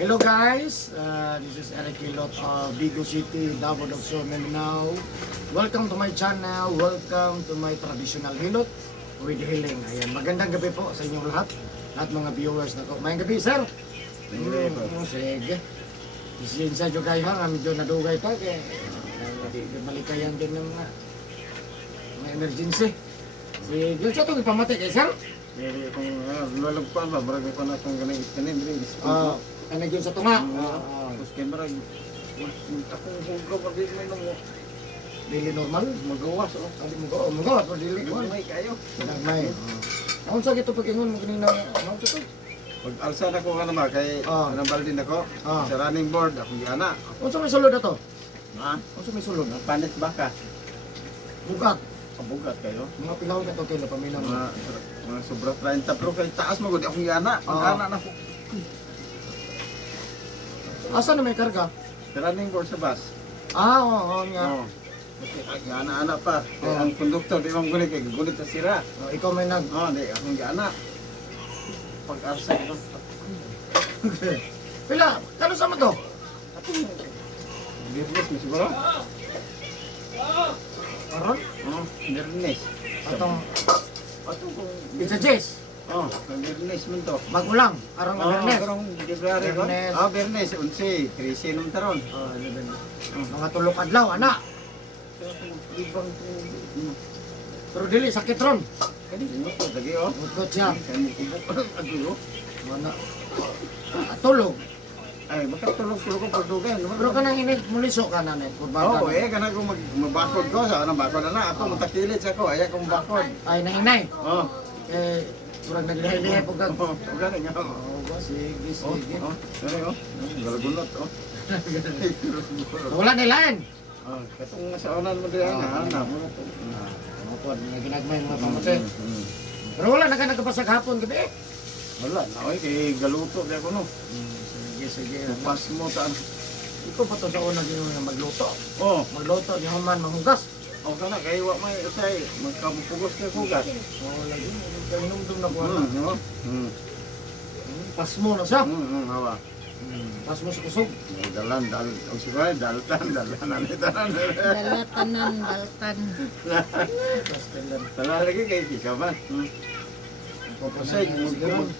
Hello guys, this is Eric Hilot of Vigo City, Davao del Sur, Mindanao. Welcome to my channel, welcome to my traditional Hilot with Healing. Ayan, magandang gabi po sa inyong lahat mga viewers na ko. Mayang gabi sir. Sige. Isinsya nyo kayo ha, medyo nadugay pa kaya malikayan din ng mga emergency. Sige, sa itong ipamati kay sir. Jadi kung lalagpan ba, barag ko na itong ganang iskanin, bilis. Ano yun sa tunga? Tapos kaya barag, akong hugro pa din may nung Dili normal? magawas. Hindi mo magawa, pero dili ko. May kayo. Nagmay. Ako sa gito pag-ingon mo kanina, ano sa to? Pag alsa na ko ano ba, kay nambal din ako. Ah. Sa running board, akong giana. Ano sa may sulod na to? Ha? Ano sa may sulod? Panit baka. Bugat. Kabugat kayo. Mga pilawon ka to kayo, pamilang. Mga sobra 30 pero kay taas mo gud akong giana. Pag-ana na ko. Asa na may karga? Sa running board sa bus. Oo nga. Oh. Giana-ana pa. Kaya ang konduktor, di bang gunit, kay gunit sa sira. Ikaw may nag... Di akong giana. Pag-arsa ito. Pila, kano sa mo to? Business mo siguro? Aron? Business. Atong Atong kung... pizza Jess. Business mo to. Magulang. Aron nga Bernes. Karong February ko. Bernes. Bernes. 11, 13 nung taron. Mga tulok adlaw, anak. Ibang Pero dili, sakit ron. Kani mo ko lagi oh. Utot siya. Kani ko adulo. Mana? Tulog. Ay, makatulog-tulog ko pagdugan. Pero kanang init, muliso ka na net. Kana ko magbakod ko sa anong bakod na ako matakilit sa ko ay akong bakod. Ay, nahinay. Oh. Eh, kurang naglihay-lihay po kag. Gani nga. Ba, sige, sige. Gani oh. Galagunot oh. Wala nilain. Katong sa unan mo diyan na mo. Ano po, mga ginagmay mga pamatay. Pero wala na ka nagkapasag hapon gabi. Wala na oy kay galuto di ako no. Sige, sige. Pas mo taan. Ikaw pa to sa una din nga magluto. Oh, Magluto, di man manghugas. o kana kay wa may usay magkamupugos kay kugat. Wala din, kainom-dum na ko. No. Pas mo na siya. Hawa. Pas mo sa kusog. Dalan o siguro daltan Dalatanan, daltan. Pas kailan. Tala lagi kay ikaw ba? Pasay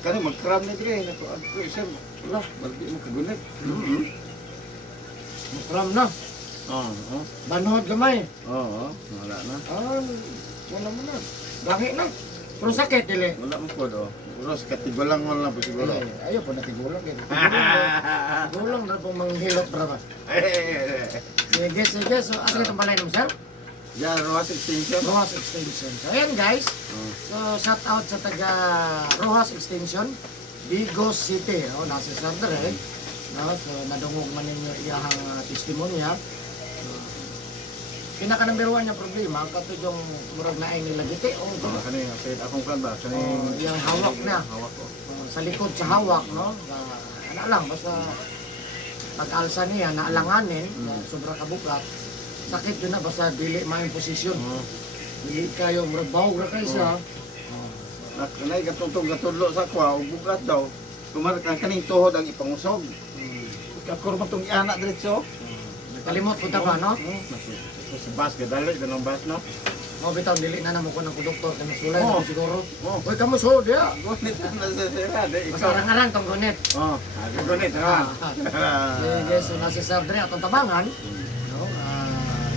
kani magkram ni dire nako ako isa lah baldi mo kagunit. Mukram na. Banuhod gamay. Wala na. Wala mo na. Gahi na. Pero sakit, dili. Wala mo po do. Uros katigulang mo lang po siguro. Ayaw po natigulang. Tigulang na po manghilot brava. Sige, sige. So, asa itong balay mo, sir? Ya, Rojas Extension. Rojas Extension. So, ayan guys. So, shout out sa taga Rojas Extension. Vigo City. Nasa Sandra eh. So, nadungog man ninyo iyahang testimonya. Pinaka number 1 yung problema, kato yung murag na ay nila giti. Kani say akong kan ba? Kani Yung hawak na. hawak ko. Sa likod sa hawak, no? Ano lang, basta pag-alsa niya, naalanganin, sobra kabukat. Sakit yun na, basta dili maing posisyon. Dili kayo, murag bawag ra kayo siya. Kanay katutong katudlo sa kwa ug bugat daw. Kumarkan kaning tuhod ang ipangusog. Kakurma tong anak diretso. Kalimot po ba, no? Sa bus gadali danong bus no. Mo bitaw dili na namo ko ng doktor kay sulay Oh. na siguro. Oh. Oy kamo so dia. Gunit na sa sira de Basta arang-arang tong gunit. gunit ha. Sige, so nasa Sardre atong tabangan. No?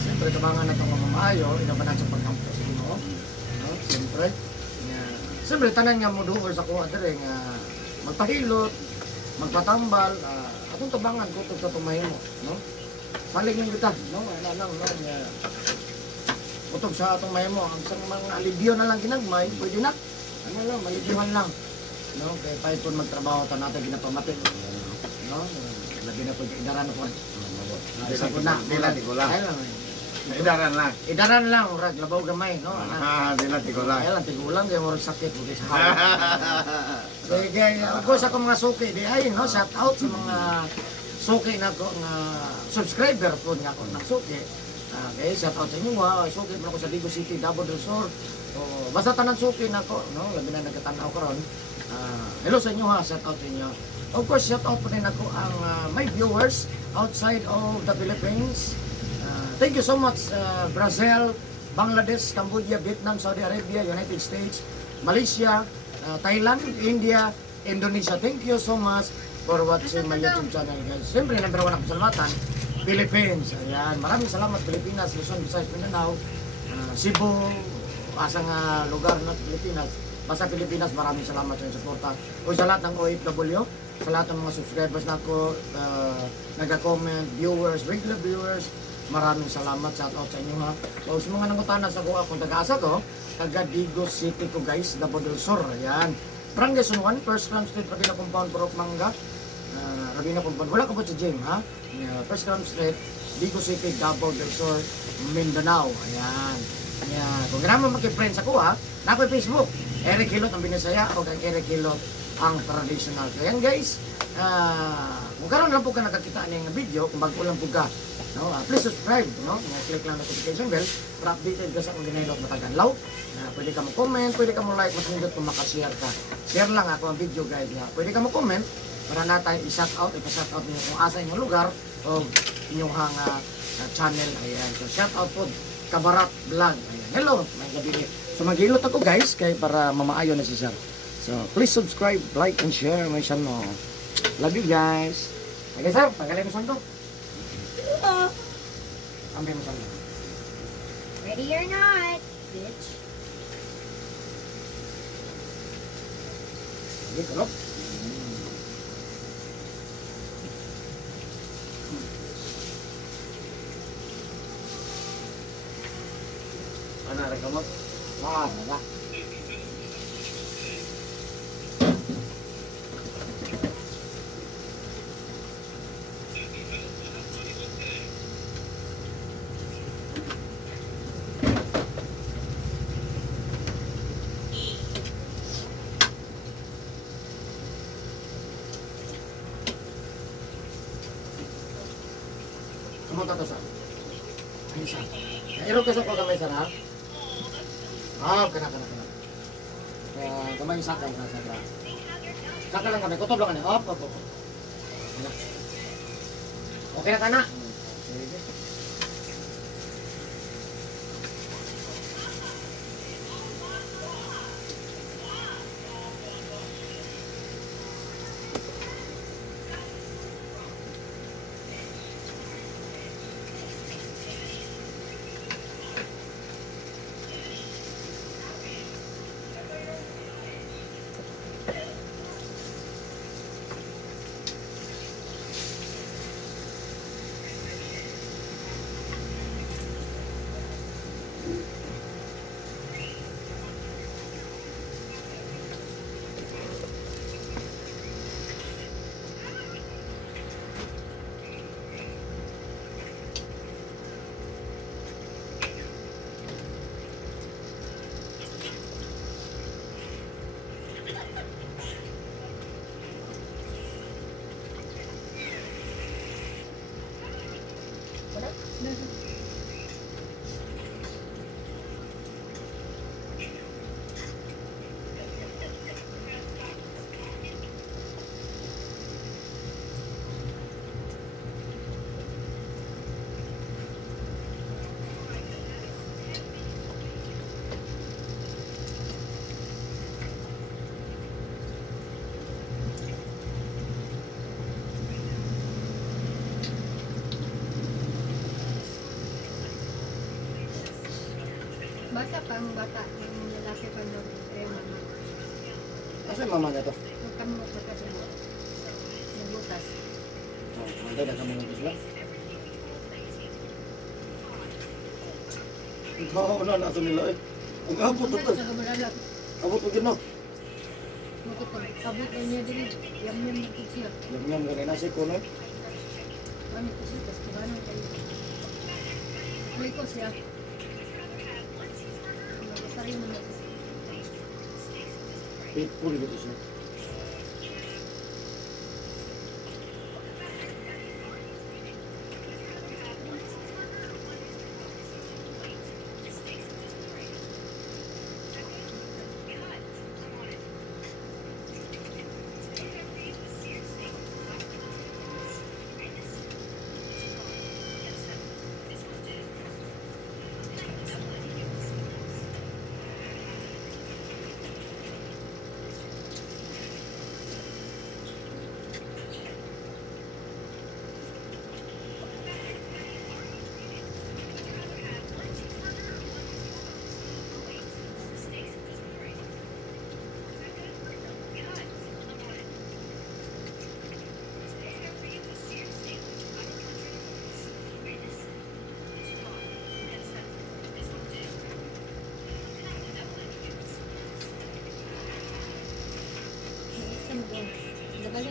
Siyempre tabangan na itong mamamayo, inabanan sa pagkampo sa Ginoo. No? Siyempre. Siyempre, tanan nga mo doon sa kuha dire nga magpahilot, magpatambal, atong tabangan ko ito sa tumahimo. No? Saling yung kita, no? Ano lang, no? Utog sa atong mahimo, ang isang mga alibyo na lang ginagmay, pwede na. Ano lang, malibyohan lang. No? Kaya pa ito magtrabaho ito natin ginapamatin. No? Labi na po, idaran na po. Isa ko na, Dila di ko lang. Idaran lang. Idaran lang, urag, labaw gamay, no? Dila di ko lang. Kaya lang, tigulang, kaya murag sakit, huwag sa hawak. Kaya, ako sa akong mga suki, di ay, no? Shout out sa mga suki na ko, nga subscriber po nga ako ng suki. Kaya shout out sa inyo, suki mo ako sa Vigo City, Davao del Sur. Basta tanan suki na ko, no? Labi na nagkatanaw ko ron. Hello sa inyo ha, shout out sa inyo. Of course, shout out po rin ako ang my viewers outside of the Philippines. Thank you so much Brazil, Bangladesh, Cambodia, Vietnam, Saudi Arabia, United States, Malaysia, Thailand, India, Indonesia. Thank you so much for watching my YouTube channel guys. Siyempre, number 1 ako salamatan, Philippines. Ayan, maraming salamat Pilipinas, Luzon, Visayas, Mindanao, Cebu, asang lugar na Pilipinas. Basta Pilipinas, maraming salamat sa suporta. O sa lahat ng OFW, sa lahat ng mga subscribers na ako, nag-comment, viewers, regular viewers, maraming salamat, shout out sa inyo ha. So sa mga nangutana sa kuha kung taga-asa ko, taga Digos City ko guys, Davao del Sur, ayan. Barangay San Juan, First Crown Street, Rabina Compound, Purok Manga, Rabina Compound, wala ko po sa gym ha. First Crown Street, Digos City, Davao del Sur, Mindanao, ayan. Kung naman maki-friends ako ha, na ako Facebook, Eric Hilot ang Binisaya o kang Eric Hilot ang traditional. Kaya guys, kung karon lang po ka nakakita ng video, kung bago lang po ka, no, please subscribe, no? Click lang notification bell para updated ka sa kung ginahilot na taganlaw. Pwede ka mo comment, pwede ka mo like, mas nindot kung makashare ka. Share lang ako ang video guide niya. Pwede ka mo comment para natin i-shout out, i-shout out niyo kung asa inyong lugar o inyong channel. Ayan. So shout out po, Kabarat Vlog. Ayan. Hello, may gabi. So maghilot ako guys, kay para mamaayo na si Sir. So please subscribe, like, and share my channel. Love you guys. Okay sir, pagkalay mo saan to? Ambil mo saan to? Ready or not, bitch. Sige, kalop. Ano rekamot? Wala. Kamu to sa? Ay sa. Iro ka sa ko kamay sa ha? Kana. Kamay sa ka sa. Saka lang kami, kutob lang kami. Op. Okay na kana? Sige. Bata pang bata, yung lalaki pa no, mama. Asa yung mama niya to? Huwag kang magpapatulo. Nabutas. Mantay na kami ng sila. Oo, na nila eh. Ang abot ito. Sa kabalalag. Abot mo gino. Magkapag abot na niya din. Yam-yam na ito siya. Yam ganun na si Kuno. Ano ito siya? Tapos kabanan kayo. May ko siya. Nagkasari mo na siya. Faithful gitu siya.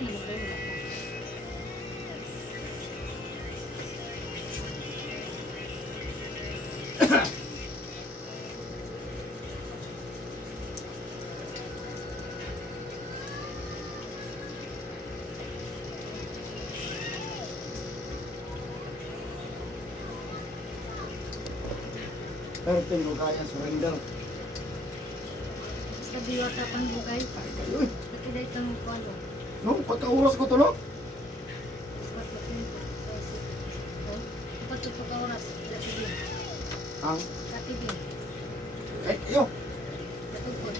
na magdala ako. Pero ito yung kaya surrender. Basta diwata pang bugay. Uy, Nakiday ka mo pa, no? no, pagka-oras ko to, no? Patupok ka oras. Katibin. Ang, Katibin. yo, Katupod.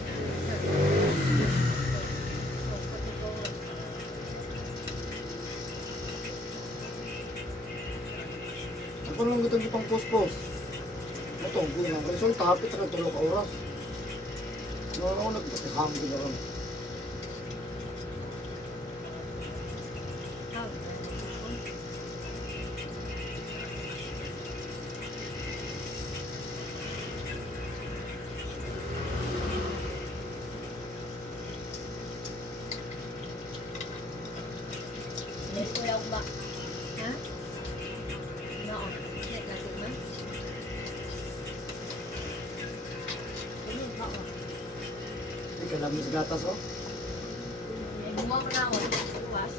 ako lang ito yung pang post-post. Ito, ang resulta, hapit na tulog ka oras. No, ako nagpatiham ko na rin. Let's go lang ba? Ha? Oo. Net natin ba? Ano ba? Hindi ka lang sa gatas, oh. May bunga ko na ako. Luwas.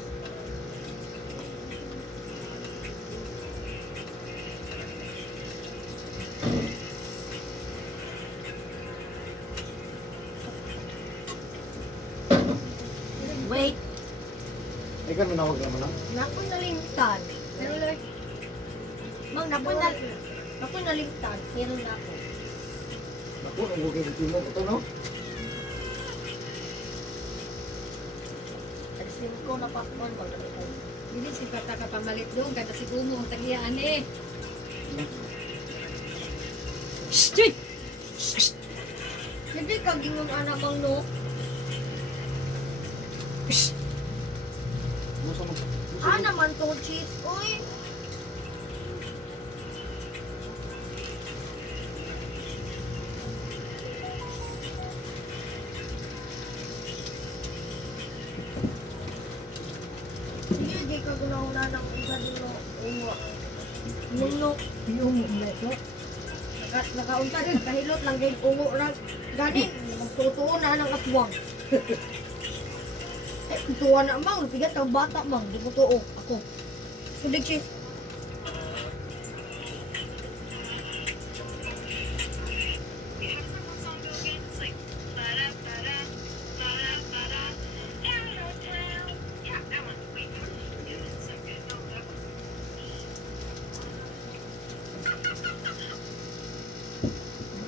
Wait. Ikaw, minawag naman, no? Nakoy nalimtad. Pero like, Mang, nakoy nalimtad. Pero na ako. Ako, nung huwag yung timog ito, no? Tagsin ko na pakman. Pagkakita. Hindi si Pata ka pamalit doon, kada si Kumo ang tagiaan eh. Shit! Hindi ka gingon anak bang no? Masa mo? Ah naman to cheese. Uy! Sige, di ka gunahuna ng isa din no. Uwa. Muno. Yung mo ito. Nakaunta din, kahilot lang din ungo na. Gani, magtutuon na ng aswang. Eh, tuwa na mang, pigat ang bata mang, di ko tuo. Ako. Sudig cheese.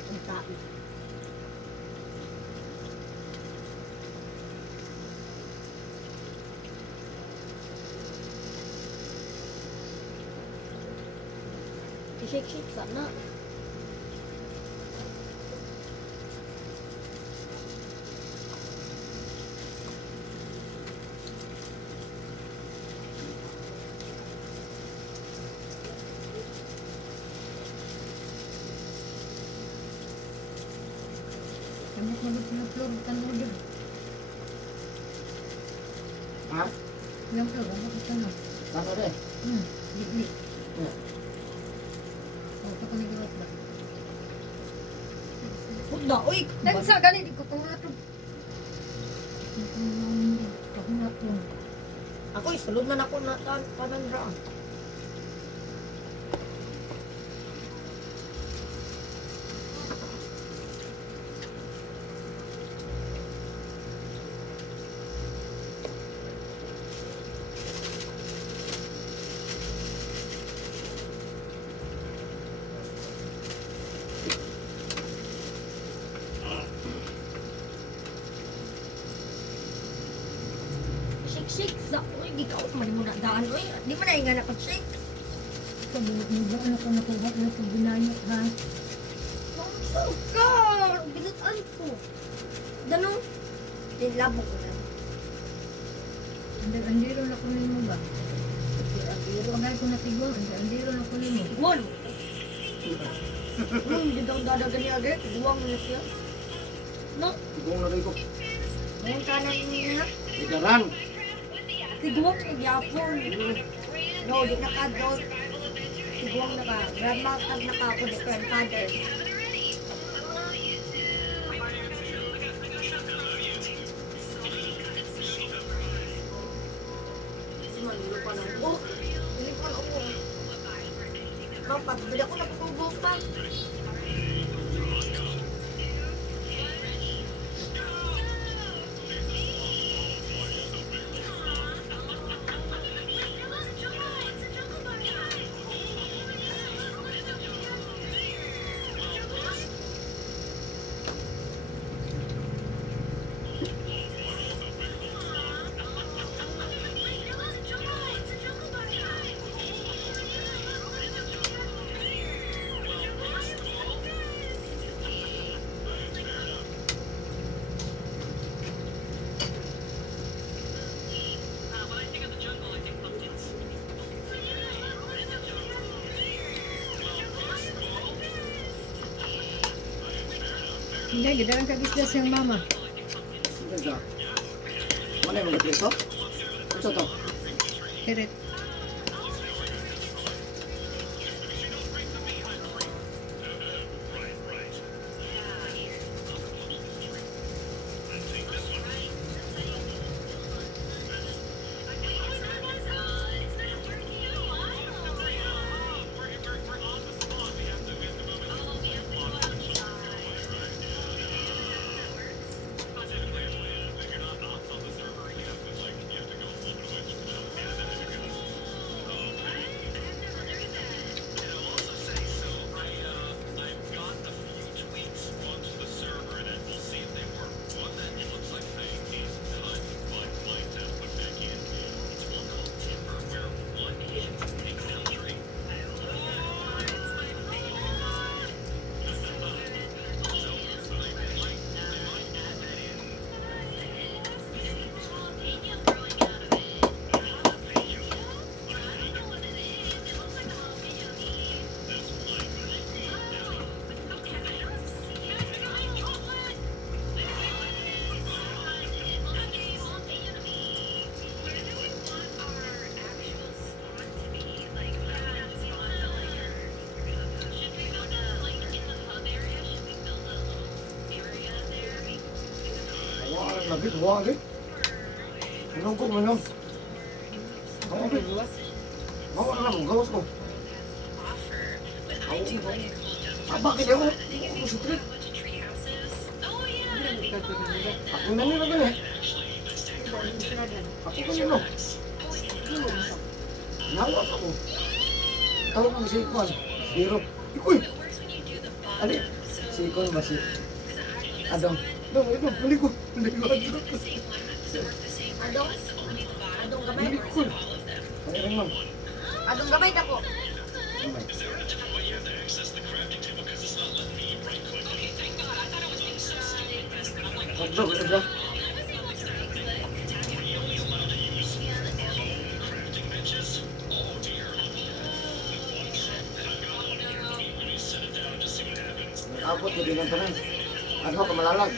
Ang tae. Shake-shake sana. Kamot mo na flor, tanong doon. Ha? Yung flor, ano ko tanong? Sana rin. Ligli. Yeah. O, ito ka nagawas ba? Hudda, uy! Nagsa, gani, di ko tulad. Kahunat mo. Ako, isulod man ako na panandraan. Shake-shake sa, uy, di ka man mo na daan, uy. Di man na nga nakag-shake. Kabuot mo ba? Ano ko nakuha na sa binayo, ha? Mangsog ka! Binutan ko. Ganun. Nilabo ko na. Andiro na ko mo ba? Andiro agad ko natigong. Andiro na ko mo. Gon! Hindi daw dadagan niya agad. Duwang na siya. No? Tigong na rin ko. Ngayon kanan niya. Igaran. Tiguang na gyapon. No, di na ka daw. Tiguang na ka. Grandma tag na ka ako di grandfather. Manilo pa ng buhok. Hindi pa ng buhok. Kapag bili ako na patubog pa. Hindi, gidaran ka gisdas yung mama. Ito siya. Wala yung mga preso? Ito to. Tirit. Lagi dua lagi. Nunggu minum. Kamu apa dua? Mau orang mau gawas ko. Apa kaya mo? Ako sutrit. Ako na nila gani. Ako kanino. Nawas ako. Tawag ko si Ikon. Biro. Ikoy. Ali. Si Ikon ba si Adong? Dong, ito, balik ko. Balik ko. Adong? Adong gamay? Balik ko. Mayroon man. Adong gamay na ko. Gamay. Hotdog, ito ba? Abot ko din ang tanan. Ano ka malalag?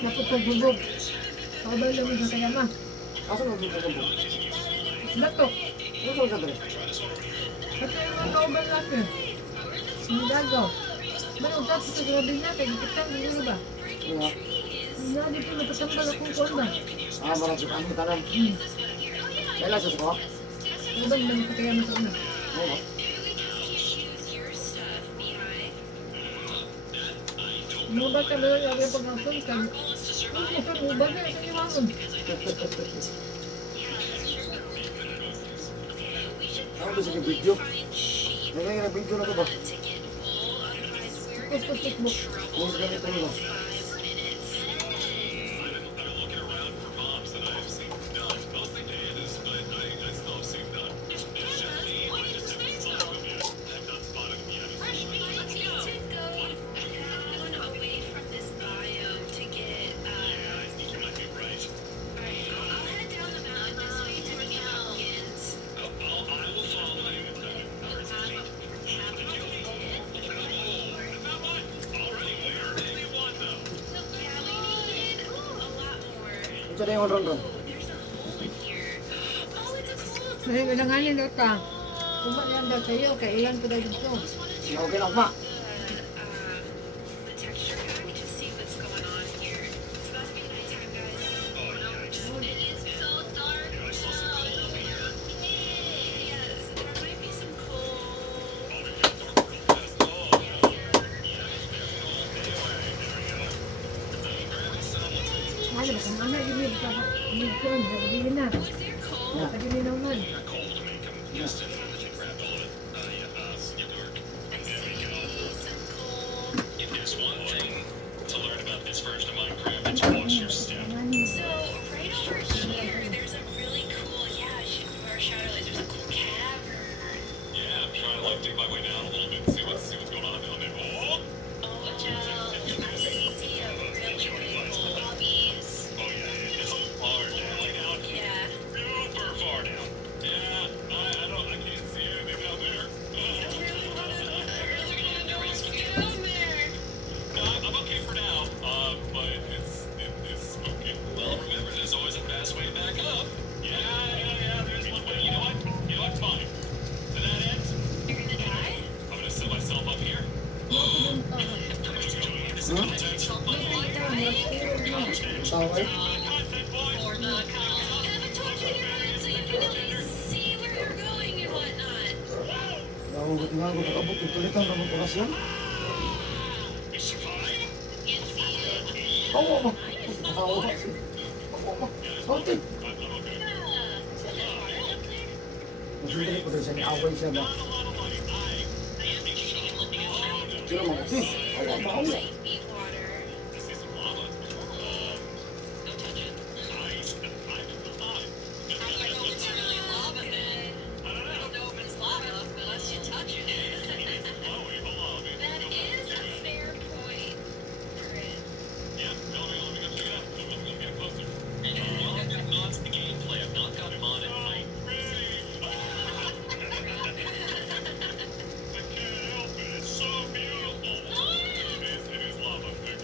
Napupagubog. Kabal naman sa kaya ma. Asa mo dito ko? Batok. Ano sa dito? Pati yung mga kaubal natin. Sinidagaw. Manong tapos sa grabe natin. Kitang ano ba? Iya. Hindi dito napasambal akong kuwan ba? Marang kita ang tanan. Kailan sa ko? Ubal naman sa kaya ma sa una. Oo. Mubal ka ba yung yung pag-asun ka? Ano ka mubal na yung iwangon? Ano ba sa video? Nagay na video na to ba? Tapos sa Facebook. Kung sa ganito nila. Ito na yung ron-ron. Kasi ilanganin daw ta. Kumat lang daw sa'yo, kay ilan ko daw dito. Okay lang ma. Ano ba, kung ano yun yung pagkakuan, sabihin na. Sabihin naman. If there's one thing to learn about this version of Minecraft, it's watch your step. So right over here, there's a really cool, or shadow is there's a cool cavern. Yeah, I'm trying to like dig my way down a little bit and see what's going on down there. Oh, Oh, Joe, I see a really cool lobbies. oh yeah, it's far down. Yeah. Super far down. Yeah, I can't see anything down there. I really wanna know what's down there. No, I'm okay for now. But it's spooky. Well, remember, there's always a fast way back up. Yeah, there's one way. You know what? Fine. To that end, You're gonna die? I'm gonna set myself up here. This is content. Tao ay. Content, boys. Or not? Have a torch in your hand so you can at least see where you're going and whatnot. Nahugot nga ako nakabot. Tulitan na mo oras yan. You survive? You see it? Oo ma. Oo ma. Okay. I'm okay. Masundali ko rin siya ni away siya ba. Not a lot of money. I am a shot. Sino mo kasi? Awa ba ako? Deep water. I see some lava. Don't touch it. Nice. I'm alive. How do I know if it's really lava then? I don't I know. don't know if it's lava unless you touch it. Oh, wait, hold on. That is a fair point, Chris. Yeah, no, let me go check it out. Let me get closer. Welcome to Mods the Gameplay. I've not got modded. So pretty. I can't help it. It's so beautiful. It is lava. It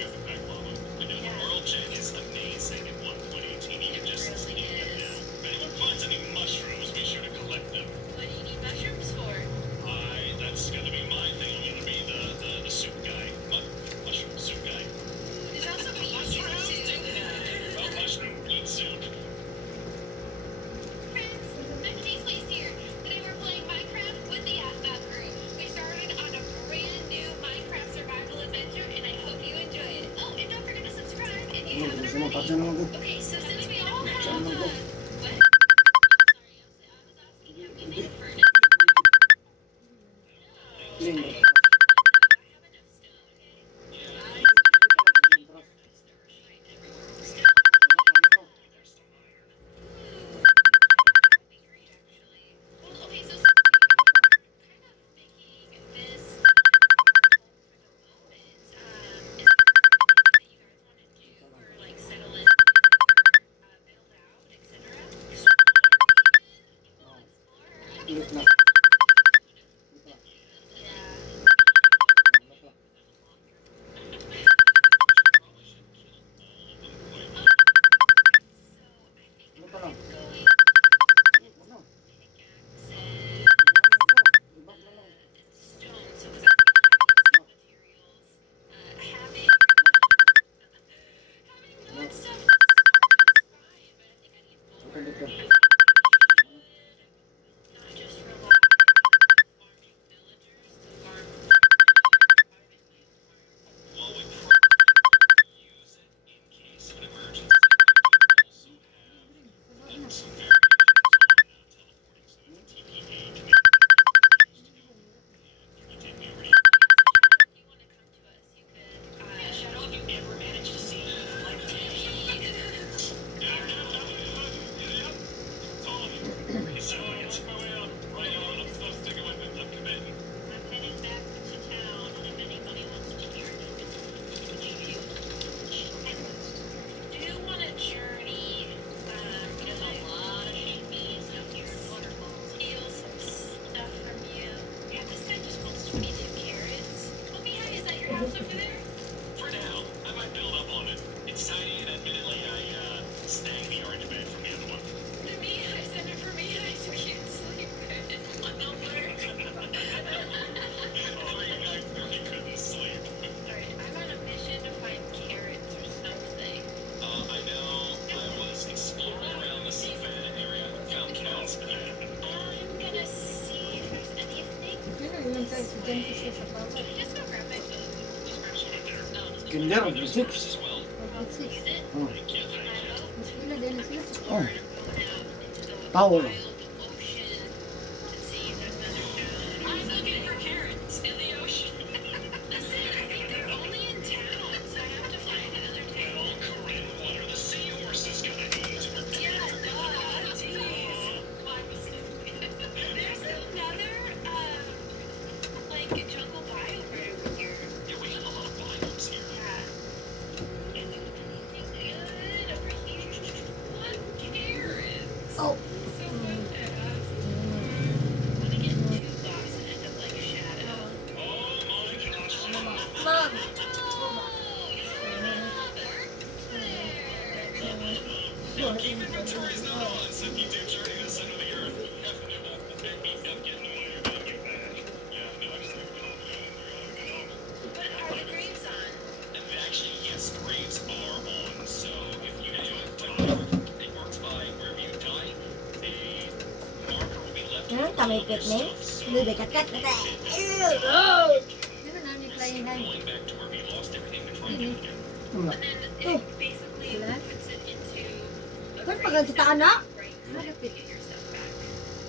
is in fact lava. I know the world gen is amazing in 1.18. You can just Really see it. is. If anyone finds any mushrooms, be sure to collect them. What do you need mushrooms for? That's gonna be my thing. I'm gonna be the soup guy. Mushroom soup guy. There's also bees here too. Well, mushroom eat soup. Friends, I'm Denise here. Today we're playing Minecraft with the Outback crew. We started on a brand new Minecraft survival adventure, and I hope you enjoy it. Oh, and don't forget to subscribe if you haven't Gusto mo already. patsa naman ko. Okay, so since we all have Saan naman ko? what? Sorry, I was asking how we made for it. Ling. I have enough stone, okay? Okay, so kind of making this is that you guys want to do or like settle in, build out, etc. Ulit na. Yeah. Ano pa lang? Going Ano? pickaxes, Ibak na lang. stone, so materials, having wood stuff is fine, but I think I need more. Ulit ka. Not just rely on farming villagers to farm privately. While we probably use it in case of an emergency, we also have some variations on teleporting. So if the TPA can make you take me over to If you want to come to us, you could. Shadow, have you ever managed to see like totally. So I can my way out. Right on. I'm still sticking with it. I'm committing. I'm headed back to town, and if anybody wants to hear you do want a journey. There's a lot of Diyan siya sa bawat. Just go grab my food. Kinder, 6. Pag-six. Oh. Mas pila din na sila. Oh. Tao. I was looking for carrots in the ocean. Listen, I think they're only in town, so I have to find another town. Oh, Corinne, what are the seahorses gonna eat? Yeah, duh. Jeez. My mistake. There's another, like, jungle biome over here. Yeah, we have a lot of biomes here. Yeah. Anything good over here? What? Carrots. Oh. So good. I'm gonna get 2 blocks and end up like a shadow. Oh my gosh. Ma'am. Keep inventories not on, so keep your journey to the center of the earth. I'm getting away with you back. Yeah, no, I just leave it on. But are the grapes on? And actually, yes, graves are on. So if you do it, it works by wherever you die. A marker will be left. Ano kami picnic? So Bebe kakat na tayo. Di ba namin playing high? going back to where we lost everything to try and do it again. And then it basically Sila? puts it into a Kan grate pag kita anak? right so you can get your stuff back.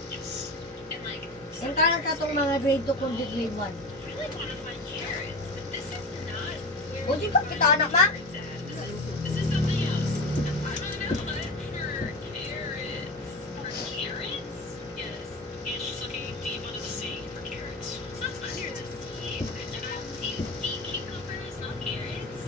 Yes. And like Ang kanan ka itong mga grade 2 kundi grade 1. I really want to find carrots, but this is not where O di ba kita anak ma? carrots at. This is something else. I'm on an outlet for carrots. For carrots? Yes. Yeah, she's looking deep under the sea for carrots. It's not under the sea. And I see sea cucumbers, not carrots.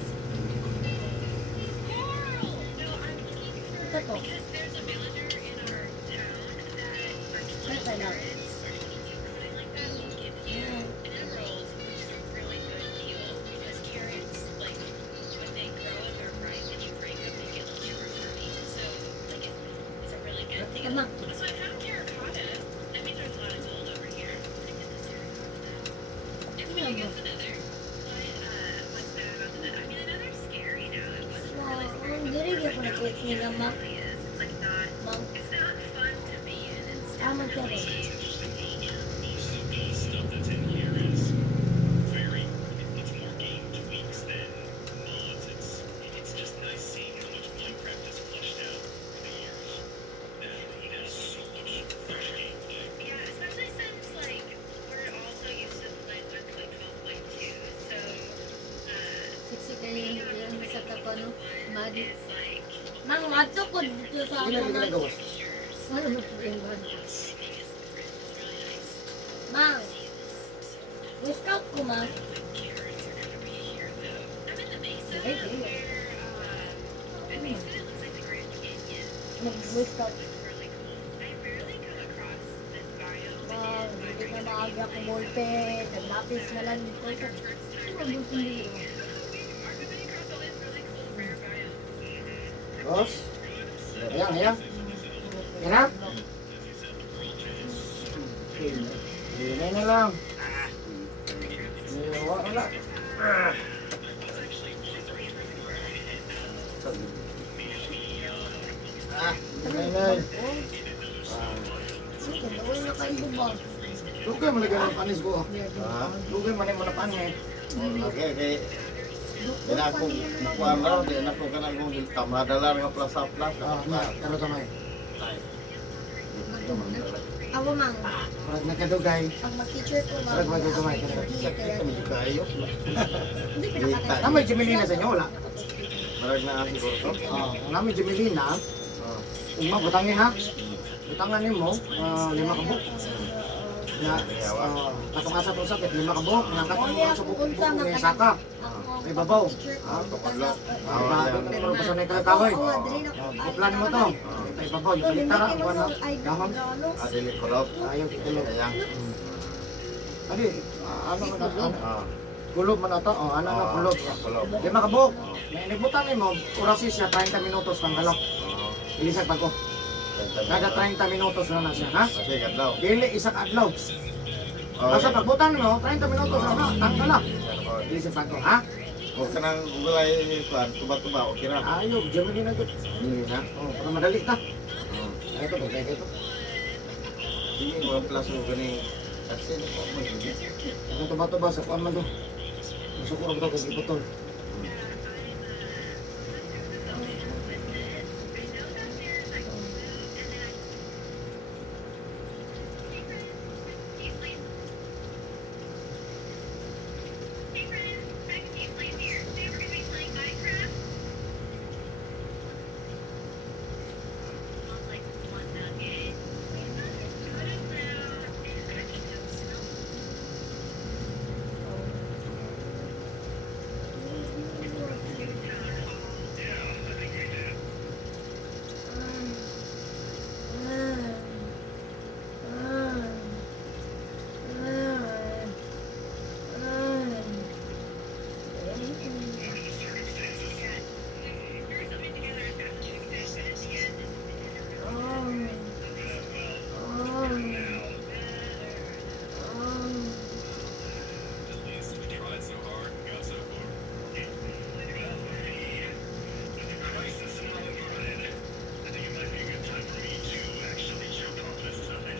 Coral! No, I'm looking for Ito to. because there's a villager in our town that for 20 Ito na. carrots or 22 something like that will give you an emerald, which is a really good deal because carrots, like when they grow and they're ripe and you break them, they get like sugar fruity. So like it's a really good deal. Tama. So I found terracotta. That means there's a lot of gold over here. I'm gonna get this terracotta now. If we can get another, what's that on the? I mean, another's scary now. It wasn't Wow, really ang scary. diri ko na cake nila ma. It's like not. Ma'am. It's not fun to be in. It's Tama siya rin. Most of the stuff that's in here is very, it's more game tweaks than mods. It's just nice seeing how much Minecraft has fleshed out over the years. It has so much fresh gameplay. yeah, especially since like we're also used to play 1.12.2, so Siksi kayo yung sa tapo, no? Madi. it's like Nang mato ko dito sa Ilan ako na na. ginagawa? Ano mo po yung bad? Mang. Scout ko ma. carrots are gonna be here though. I'm in the mesa Hey, where hey. the mesa it looks like the Grand Canyon. Nag-scout. It's really cool. I rarely come across this biome. Wow, hindi na maaga ko molte. Naglapis na lang dito. Like our first time Ano really mo po yung are coming across all these really cool rare biomes. Boss? Ayan, ayan. Yan na? Hinay na lang. Wala. Hinay. Uy, na kayo bubag. Lugay mo lagyan ng panis ko. Lugay man yung mga panis. Okay, okay. Di na ako kukuhan raw, di na ako kanang kung tamadalan nga plus-plus. Karo tamay. Ako mang. Parang nagkadugay. Pag mag-teacher ko ma. Parang magdudumay. Sakit kami di kayo. Hindi pinakatay. Tama yung Jemelina sa inyo, wala? Marag na siguro to. Namin Jemelina. Uma, butangin ha. Butangan mo, 5 kabuk. Na, katong asa to sakit, 5 kabuk. Nga katong sa bukong bukong yung saka. May babaw. Tukadlot. Pero basta na ikakahoy. Kuplan mo to. May babaw, yung pilitara, buwan na. Dahon. Adili kolot. Ayaw, kulog. Ayan. Adi, ano man na, Ah, kulog man na to. Ano na, kulog. kolot. 5 kabuk. Inibutan mo, orasi siya, 30 minutos kang galak. Ilisag pa ko. Kada 30 minutos na siya, ha? Kasi kadlaw. Dili, isa ka adlaw. Basta pagbutan mo, 30 minutos na, tanggal na. Ilisag pa ko, ha? Huwag ka nang gulay kuan, tuba-tuba, okay na. Ayaw, Germany na ito. Hindi na. Oh, para madali ta. Ito, ito. Hindi mo plus o gani Kasi na po mo yun. Ang tuba-tuba sa kuan man to. Masuk ko ra kung iputol. Hey friends, back to you plays here. Today we're gonna be playing Minecraft. Smells like one nugget. Good as loud. And I can go smell. Threw something together and got chicken fish, but in the end, At least we tried so hard and got so far. The crisis in all of Brian. I think it might be a good time for me to actually jump off this time.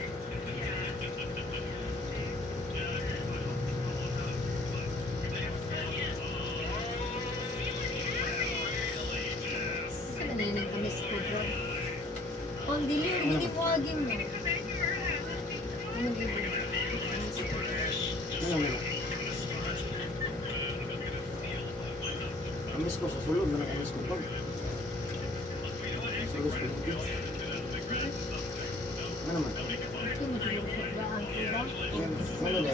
Sa maninig kami sa kubra. Ang dili, hindi mo agin mo. Ano dili? Ano man. Amis ko sa sulod na amis ko pag. Sulod ko. Ano man. Ito mo siguro sa daan ko ba? Ano na?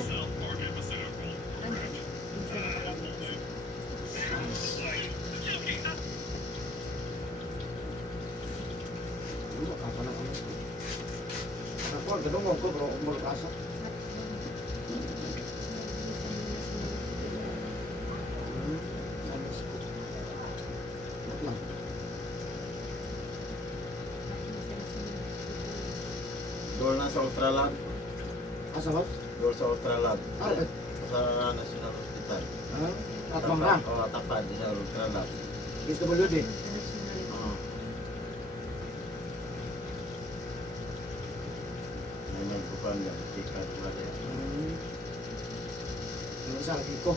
Ano? Ito na pala. Ano ka pa ng amis ko. Ako ang kadungog ko bro, umbol kasa. Amis ko. Wait lang. Doon na sa Ultraland. Asa ba? Doon sa Ultraland. Ah, Sa National Hospital. Atbang ka. Oo, tapad din sa Ultraland. SWD. Oo. Nanyan ko pa nga. Tika ko natin. Ano sa lagi ko?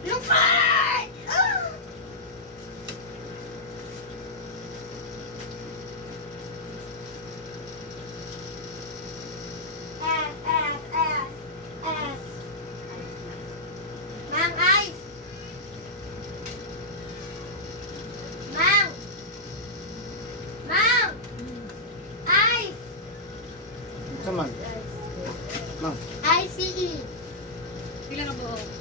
Lupad! Ah! S. Mang Ice! Mang! Mang! Ice! Saman. Mang. ICE! Pila ka buo?